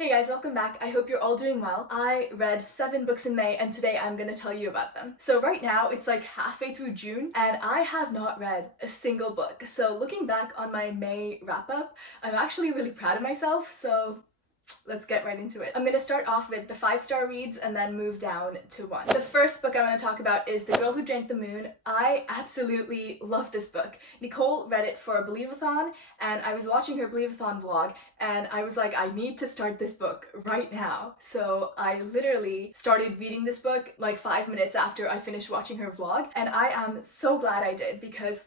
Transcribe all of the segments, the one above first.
Hey guys, welcome back. I hope you're all doing well. I read 7 books in May and today I'm gonna tell you about them. So right now it's like halfway through June and I have not read a single book. So looking back on my May wrap up, I'm actually really proud of myself, so let's get right into it. I'm gonna start off with the 5-star reads and then move down to 1. The first book I want to talk about is The Girl Who Drank the Moon. I absolutely love this book. Nicole read it for a Believe-a-thon and I was watching her Believe-a-thon vlog and I was like, I need to start this book right now. So I literally started reading this book like 5 minutes after I finished watching her vlog, and I am so glad I did because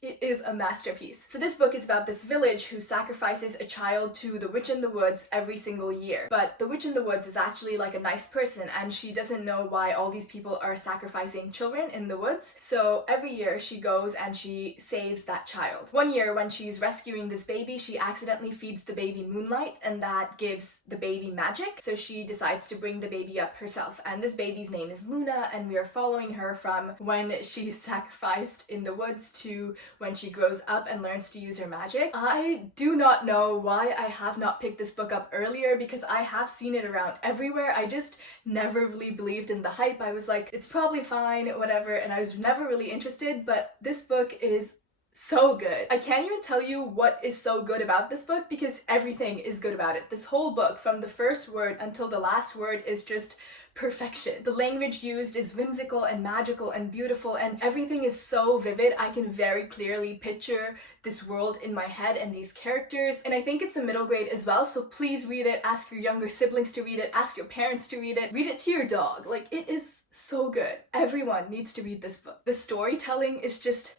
it is a masterpiece. So this book is about this village who sacrifices a child to the witch in the woods every single year. But the witch in the woods is actually like a nice person and she doesn't know why all these people are sacrificing children in the woods. So every year she goes and she saves that child. One year when she's rescuing this baby, she accidentally feeds the baby moonlight and that gives the baby magic. So she decides to bring the baby up herself. And this baby's name is Luna and we are following her from when she's sacrificed in the woods to when she grows up and learns to use her magic. I do not know why I have not picked this book up earlier because I have seen it around everywhere. I just never really believed in the hype. I was like, it's probably fine, whatever, and I was never really interested, but this book is so good. I can't even tell you what is so good about this book because everything is good about it. This whole book, from the first word until the last word, is just perfection. The language used is whimsical and magical and beautiful and everything is so vivid. I can very clearly picture this world in my head and these characters, and I think it's a middle grade as well, so please read it, ask your younger siblings to read it, ask your parents to read it to your dog. Like, it is so good. Everyone needs to read this book. The storytelling is just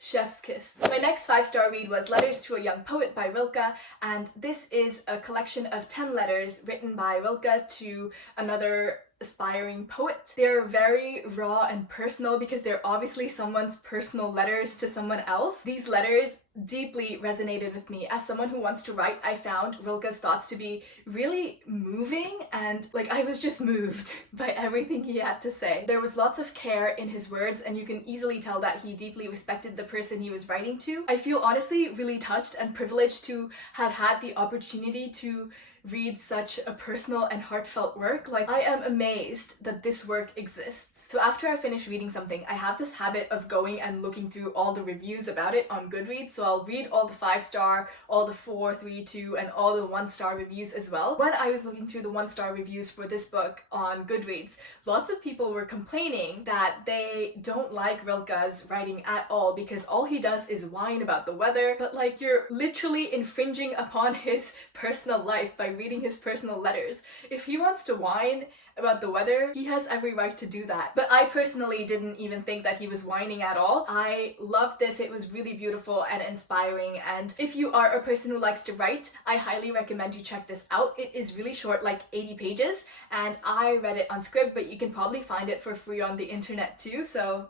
chef's kiss. My next 5-star read was Letters to a Young Poet by Rilke, and this is a collection of 10 letters written by Rilke to another aspiring poet. They're very raw and personal because they're obviously someone's personal letters to someone else. These letters deeply resonated with me. As someone who wants to write, I found Rilke's thoughts to be really moving and like I was just moved by everything he had to say. There was lots of care in his words and you can easily tell that he deeply respected the person he was writing to. I feel honestly really touched and privileged to have had the opportunity to read such a personal and heartfelt work. Like, I am amazed that this work exists. So after I finish reading something, I have this habit of going and looking through all the reviews about it on Goodreads. So I'll read all the 5-star, all the 4, 3, 2, and all the 1-star reviews as well. When I was looking through the 1-star reviews for this book on Goodreads, lots of people were complaining that they don't like Rilke's writing at all because all he does is whine about the weather, but like, you're literally infringing upon his personal life by reading his personal letters. If he wants to whine about the weather, he has every right to do that. But I personally didn't even think that he was whining at all. I loved this. It was really beautiful and inspiring, and if you are a person who likes to write, I highly recommend you check this out. It is really short, like 80 pages, and I read it on Scribd, but you can probably find it for free on the internet too, so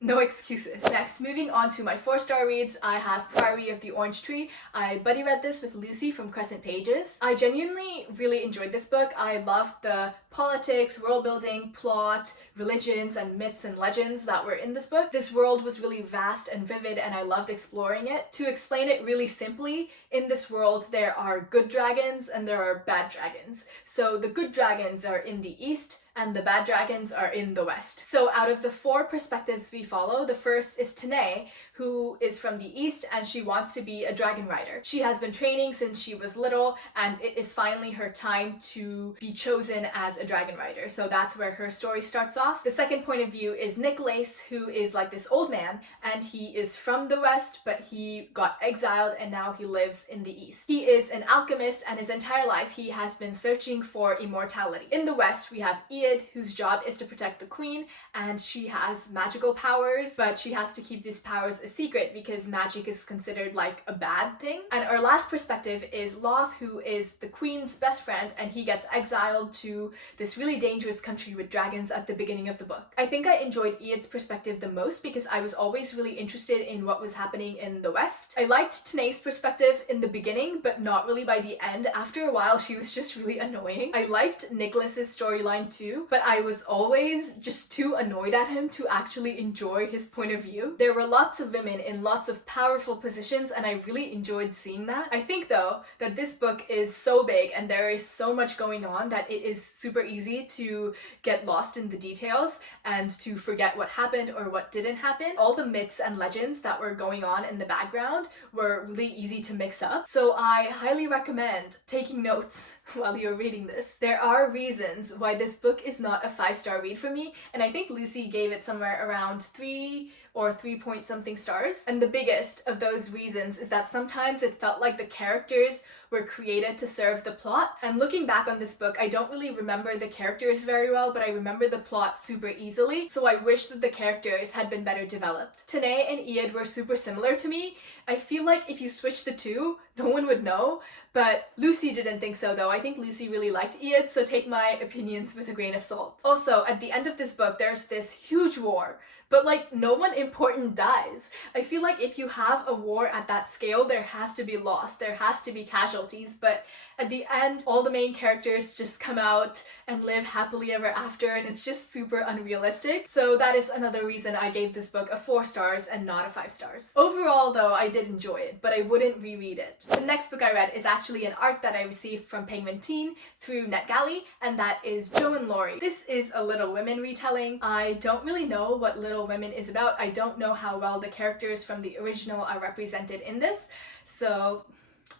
no excuses. Next, moving on to my 4-star reads, I have Priory of the Orange Tree. I buddy read this with Lucy from Crescent Pages. I genuinely really enjoyed this book. I loved the politics, world building, plot, religions, and myths and legends that were in this book. This world was really vast and vivid and I loved exploring it. To explain it really simply, in this world there are good dragons and there are bad dragons. So the good dragons are in the east and the bad dragons are in the west. So out of the 4 perspectives we follow, the first is Tanae, who is from the east and she wants to be a dragon rider. She has been training since she was little and it is finally her time to be chosen as a dragon rider. So that's where her story starts off. The second point of view is Nicholas, who is like this old man and he is from the west but he got exiled and now he lives in the east. He is an alchemist and his entire life he has been searching for immortality. In the west we have Iad, whose job is to protect the queen, and she has magical powers, but she has to keep these powers a secret because magic is considered like a bad thing. And our last perspective is Loth, who is the queen's best friend, and he gets exiled to this really dangerous country with dragons at the beginning of the book. I think I enjoyed Iad's perspective the most because I was always really interested in what was happening in the west. I liked Tanae's perspective in the beginning, but not really by the end. After a while, she was just really annoying. I liked Nicholas's storyline too, but I was always just too annoyed at him to actually enjoy his point of view. There were lots of women in lots of powerful positions, and I really enjoyed seeing that. I think though that this book is so big and there is so much going on that it is super easy to get lost in the details and to forget what happened or what didn't happen. All the myths and legends that were going on in the background were really easy to mix up. So I highly recommend taking notes while you're reading this. There are reasons why this book is not a 5-star read for me, and I think Lucy gave it somewhere around 3 or 3 point something stars. And the biggest of those reasons is that sometimes it felt like the characters were created to serve the plot. And looking back on this book, I don't really remember the characters very well, but I remember the plot super easily. So I wish that the characters had been better developed. Tanae and Iad were super similar to me. I feel like if you switch the two, no one would know, but Lucy didn't think so though. I think Lucy really liked Iad, so take my opinions with a grain of salt. Also, at the end of this book, there's this huge war, but like no one important dies. I feel like if you have a war at that scale, there has to be loss, there has to be casualties, but at the end, all the main characters just come out and live happily ever after, and it's just super unrealistic. So that is another reason I gave this book a 4 stars and not a 5 stars. Overall though, I did enjoy it, but I wouldn't reread it. The next book I read is actually an art that I received from Penguin Teen through NetGalley, and that is Joe and Laurie. This is a Little Women retelling. I don't really know what Little Women is about. I don't know how well the characters from the original are represented in this, so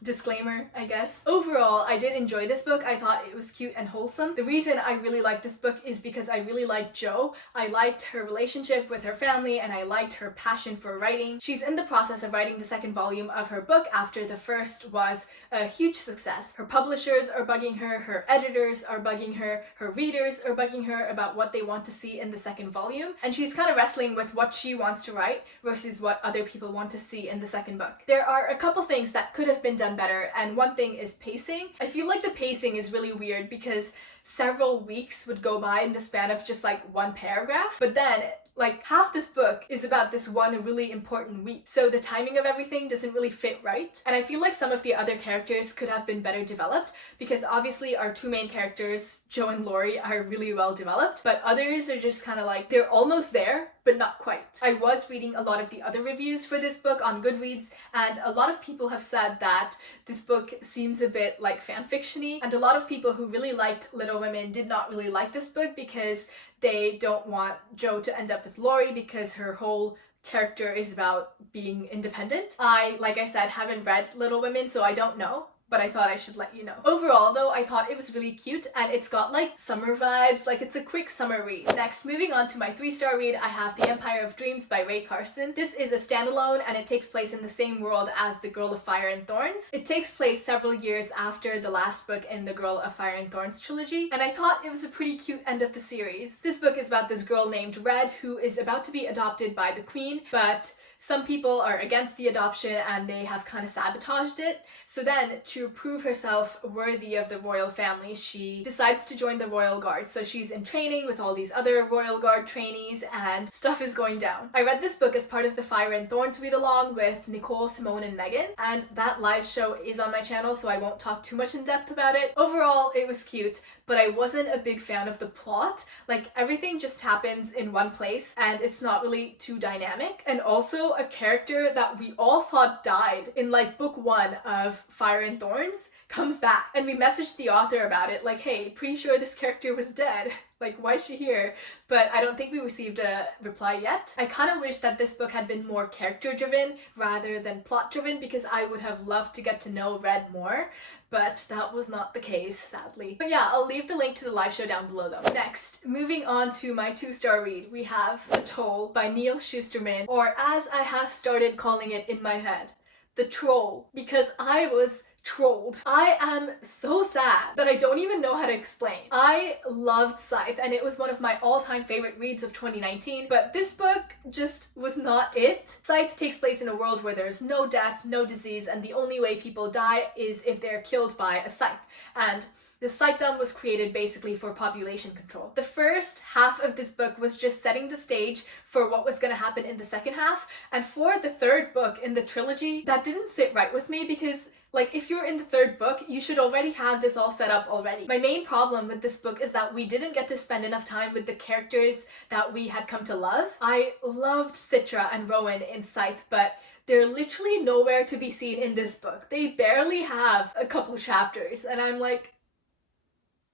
disclaimer, I guess. Overall, I did enjoy this book. I thought it was cute and wholesome. The reason I really liked this book is because I really liked Jo. I liked her relationship with her family, and I liked her passion for writing. She's in the process of writing the 2nd volume of her book after the first was a huge success. Her publishers are bugging her editors are bugging her readers are bugging her about what they want to see in the 2nd volume, and she's kind of wrestling with what she wants to write versus what other people want to see in the 2nd book. There are a couple things that could have been done better, and one thing is pacing. I feel like the pacing is really weird because several weeks would go by in the span of just like one paragraph, but then like half this book is about this one really important week. So the timing of everything doesn't really fit right. And I feel like some of the other characters could have been better developed, because obviously our 2 main characters, Jo and Laurie, are really well developed, but others are just kind of like, they're almost there, but not quite. I was reading a lot of the other reviews for this book on Goodreads, and a lot of people have said that this book seems a bit like fanfiction-y, and a lot of people who really liked Little Women did not really like this book because they don't want Jo to end up with Laurie because her whole character is about being independent. I, like I said, haven't read Little Women, so I don't know, but I thought I should let you know. Overall though, I thought it was really cute, and it's got like summer vibes, like it's a quick summer read. Next, moving on to my 3-star read, I have The Empire of Dreams by Ray Carson. This is a standalone, and it takes place in the same world as The Girl of Fire and Thorns. It takes place several years after the last book in the Girl of Fire and Thorns trilogy, and I thought it was a pretty cute end of the series. This book is about this girl named Red who is about to be adopted by the Queen, but some people are against the adoption and they have kind of sabotaged it. So then, to prove herself worthy of the royal family, she decides to join the Royal Guard. So she's in training with all these other Royal Guard trainees, and stuff is going down. I read this book as part of the Fire and Thorns read-along with Nicole, Simone, and Megan, and that live show is on my channel, so I won't talk too much in depth about it. Overall, it was cute, but I wasn't a big fan of the plot. Like, everything just happens in one place and it's not really too dynamic. And also, a character that we all thought died in like book 1 of Fire and Thorns comes back, and we messaged the author about it, like, hey, pretty sure this character was dead, like, why is she here? But I don't think we received a reply yet. I kind of wish that this book had been more character driven rather than plot driven, because I would have loved to get to know Red more, but that was not the case, sadly. But yeah, I'll leave the link to the live show down below though. Next, moving on to my 2-star read, we have The Toll by Neil Shusterman, or as I have started calling it in my head, The Troll, because I was trolled. I am so sad that I don't even know how to explain. I loved Scythe, and it was one of my all-time favorite reads of 2019, but this book just was not it. Scythe takes place in a world where there's no death, no disease, and the only way people die is if they're killed by a scythe. And the Scythedom was created basically for population control. The first half of this book was just setting the stage for what was going to happen in the second half, and for the third book in the trilogy, that didn't sit right with me, because Like, if you're in the third book, you should already have this all set up already. My main problem with this book is that we didn't get to spend enough time with the characters that we had come to love. I loved Citra and Rowan in Scythe, but they're literally nowhere to be seen in this book. They barely have a couple chapters, and I'm like,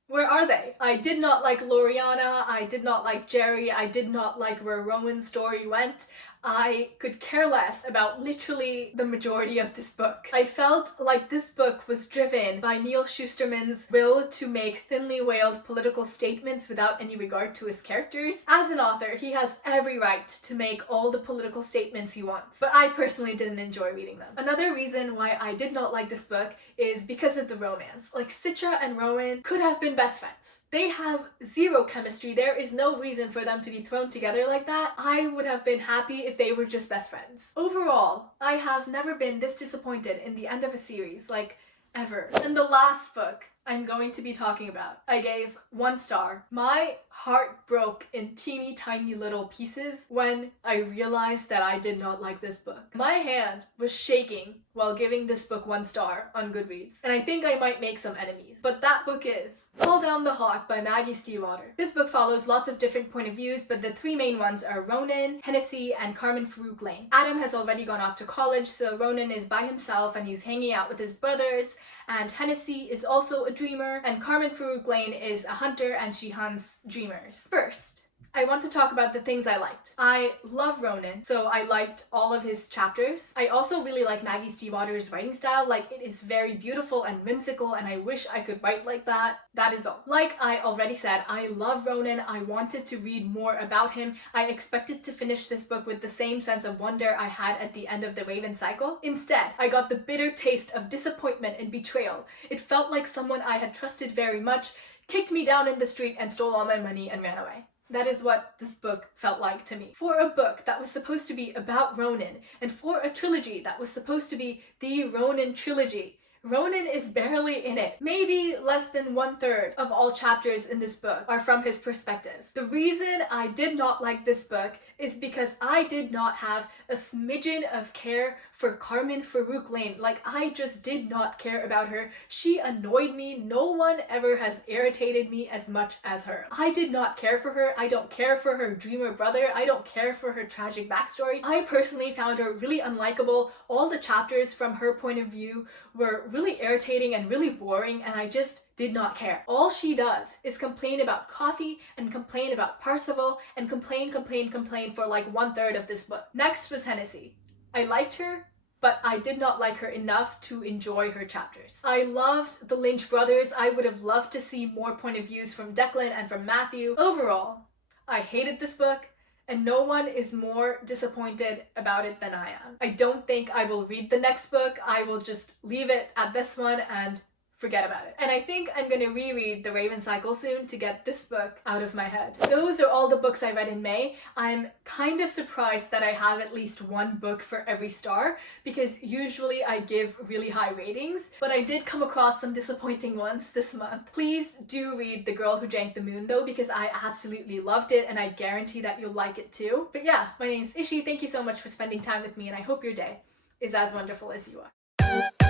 where are they? I did not like Loriana, I did not like Jerry, I did not like where Rowan's story went. I could care less about literally the majority of this book. I felt like this book was driven by Neil Shusterman's will to make thinly veiled political statements without any regard to his characters. As an author, he has every right to make all the political statements he wants, but I personally didn't enjoy reading them. Another reason why I did not like this book is because of the romance. Like, Citra and Rowan could have been best friends. They have zero chemistry. There is no reason for them to be thrown together like that. I would have been happy if they were just best friends. Overall, I have never been this disappointed in the end of a series, like, ever. And the last book I'm going to be talking about, I gave 1 star. My heart broke in teeny tiny little pieces when I realized that I did not like this book. My hand was shaking while giving this book 1 star on Goodreads, and I think I might make some enemies. But that book is Call Down the Hawk by Maggie Stiefvater. This book follows lots of different point of views, but the 3 main ones are Ronan, Hennessy, and Carmen Farouk Lane. Adam has already gone off to college, so Ronan is by himself and he's hanging out with his brothers, and Hennessy is also a dreamer, and Carmen Farouk Lane is a hunter and she hunts dreamers. First, I want to talk about the things I liked. I love Ronan, so I liked all of his chapters. I also really like Maggie Stiefvater's writing style. Like, it is very beautiful and whimsical, and I wish I could write like that. That is all. Like I already said, I love Ronan. I wanted to read more about him. I expected to finish this book with the same sense of wonder I had at the end of the Raven cycle. Instead, I got the bitter taste of disappointment and betrayal. It felt like someone I had trusted very much kicked me down in the street and stole all my money and ran away. That is what this book felt like to me. For a book that was supposed to be about Ronan, and for a trilogy that was supposed to be the Ronan trilogy, Ronan is barely in it. Maybe less than 1/3 of all chapters in this book are from his perspective. The reason I did not like this book is because I did not have a smidgen of care for Carmen Farouk Lane. Like, I just did not care about her. She annoyed me. No one ever has irritated me as much as her. I did not care for her. I don't care for her dreamer brother. I don't care for her tragic backstory. I personally found her really unlikable. All the chapters from her point of view were really irritating and really boring, and I just did not care. All she does is complain about coffee and complain about Parsifal and complain for like 1/3 of this book. Next was Hennessy. I liked her, but I did not like her enough to enjoy her chapters. I loved the Lynch brothers. I would have loved to see more point of views from Declan and from Matthew. Overall, I hated this book, and no one is more disappointed about it than I am. I don't think I will read the next book. I will just leave it at this one and forget about it. And I think I'm gonna reread the Raven cycle soon to get this book out of my head. Those are all the books I read in May. I'm kind of surprised that I have at least 1 book for every star, because usually I give really high ratings, but I did come across some disappointing ones this month. Please do read The Girl Who Drank the Moon though, because I absolutely loved it and I guarantee that you'll like it too. But yeah, my name's Ishi. Thank you so much for spending time with me, and I hope your day is as wonderful as you are.